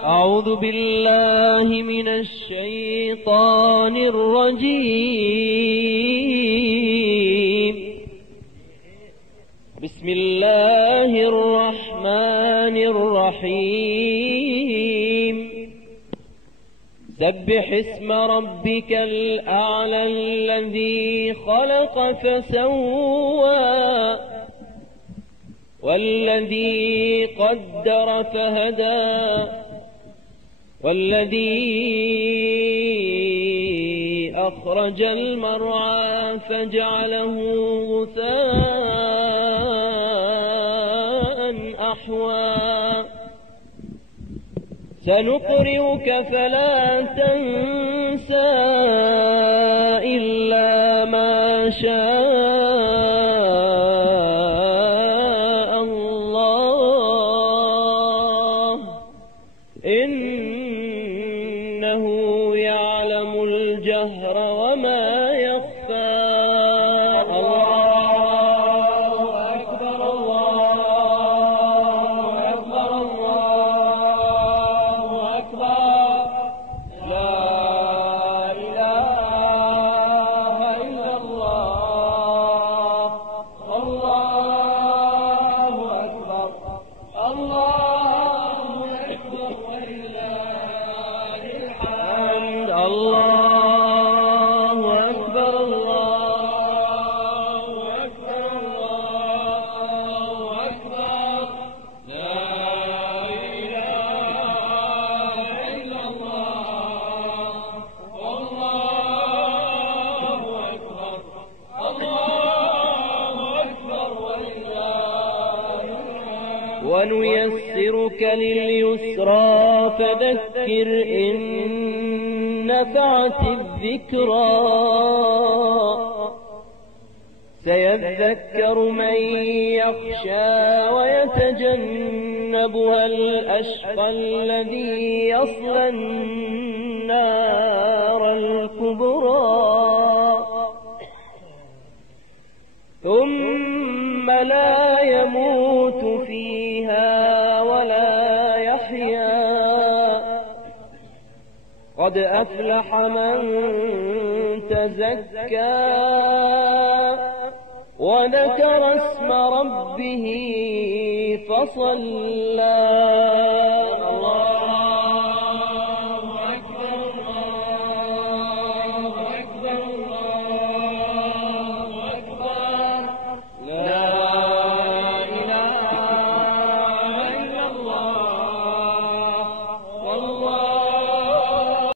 أعوذ بالله من الشيطان الرجيم. بسم الله الرحمن الرحيم. سبح اسم ربك الأعلى الذي خلق فسوى والذي قدر فهدى والذي أخرج المرعى فجعله غثاء أحوى سنقرئك فلا تنسى إلا ما شاء الله إنه يعلم الجهر وما يخفى. الله أكبر الله أكبر الله أكبر لا إله إلا الله. الله أكبر الله أكبر ولله الحمد. الله أكبر الله أكبر الله أكبر لا إله إلا الله. الله أكبر الله أكبر ولله الحمد. ونيسرك لليسرى فذكر إن نفعت الذكرى سيذكر من يخشى ويتجنبها الأشقى الذي يصلى النار الكبرى ثم لا يموت فيها ولا يحيا قد أفلح من تزكى وذكر اسم ربه فصلى